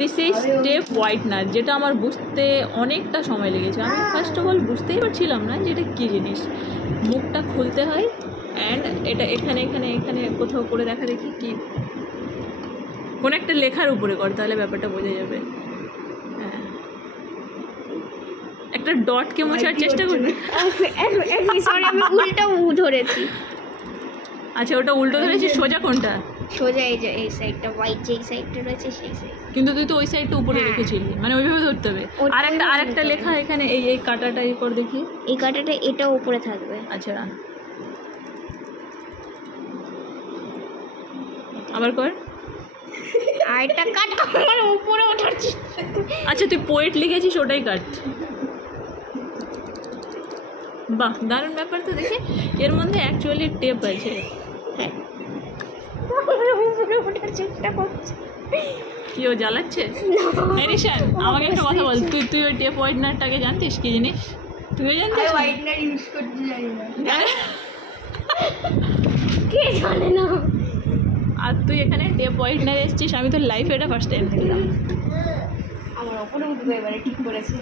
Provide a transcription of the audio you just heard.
This is tape whitener, যেটা আমার বুঝতে অনেকটা সময় লেগেছে। আমি ফার্স্ট অফ অল বুঝতেই পারছিলাম না যে এটা কী জিনিস। মুখটা খুলতে হয় অ্যান্ড এটা এখানে এখানে এখানে কোথাও করে দেখা দেখি কি কোনো একটা লেখার উপরে কর, তাহলে ব্যাপারটা বোঝা যাবে। হ্যাঁ, একটা ডটকে মোছার চেষ্টা করবি। সরি আমি উল্টা ধরেছি। আচ্ছা, ওটা উল্টো ধরেছিস, সোজা কোনটা? সোজা এই যে এই সাইডটা, হোয়াইট যে সাইডটা রয়েছে সেই সাইড। কিন্তু তুই তো ওই সাইডটা উপরে রেখেছিলি, মানে ওইভাবে ধরতে হবে। আরেকটা লেখা এখানে এই কাটাটা এই কর দেখি। এই কাটাটা এটা উপরে থাকবে। আচ্ছা, আবার কর। আর এটা কাট আমার উপরে ওঠার চেষ্টা। আচ্ছা, তুই পোয়েট লিখেছিস, ওটাই কাট। বাহ, দারুণ ব্যাপার তো দেখে। এর মধ্যে অ্যাকচুয়ালি টেপ আছে। হ্যাঁ, উপরে ওঠার চেষ্টা করছে। কি ও জ্বালাচ্ছে? মেরিশান, আমাকে একটা কথা বল, তুই ওই টেপ হোয়াইটনারটাকে জানতিস কি জিনিস? তুইও জানতিস? হোয়াইটনার ইউজ করতে জানি না। কে জানে না? আর তুই এখানে টেপ হোয়াইটনার এসেছিস, আমি তো লাইফে এটা ফার্স্ট টাইম দেখলাম। আমার ওপরে উঠবে এবারে, ঠিক করেছি।